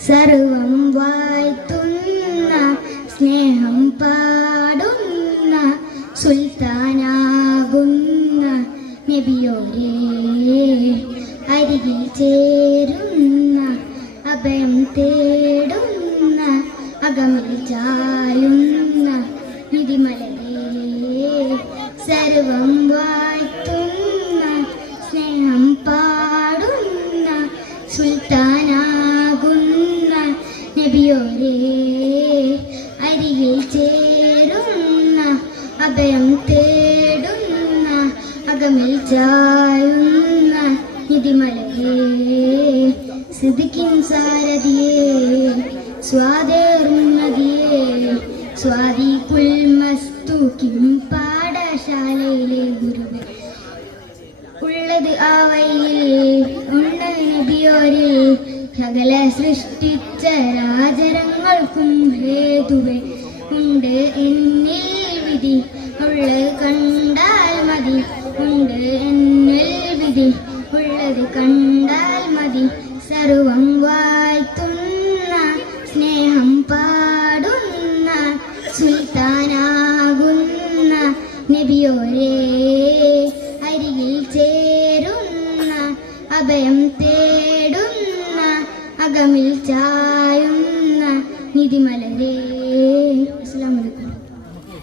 സർവം വായ്ത്തുന്ന സ്നേഹം പാടുന്ന സുൽത്താനാകുന്ന നബിയോരേ അരികിൽ ചേരുന്ന അഭയം തേടുന്ന അകമിൽ ചായുന്ന നിധിമലരേ സർവം വാഴ്ത്തുന്ന അഭയം തേടുന്ന അകമിൽ ചായുന്ന നിധിമലരേ സിദിക്കിൻ സാരതിയേ സ്വാതേറുന്നതിയേ പുൽമസ്തു കിം പാഠശാലയിലെ ഗുരുവേ. ഉള്ളത് ആ ഉള്ളത് നബിയോരിൽ സകല സൃഷ്ടിച്ച രാജരങ്ങൾക്കും ഹേതുവേ. ഉണ്ട് എന്നിൽ വിധി ഉള്ളത് കണ്ടാൽ മതി. ഉണ്ട് എന്നിൽ വിധി. ഉള്ളത് കണ്ടാൽ മതി. സർവം വാഴ്ത്തുന്ന സ്നേഹം പാടുന്ന സുൽത്താനാകുന്ന നബിയോരേ അരികിൽ ചേരുന്ന അഭയം തേടുന്ന അകമിൽ ചായുന്ന നിധിമലരേ.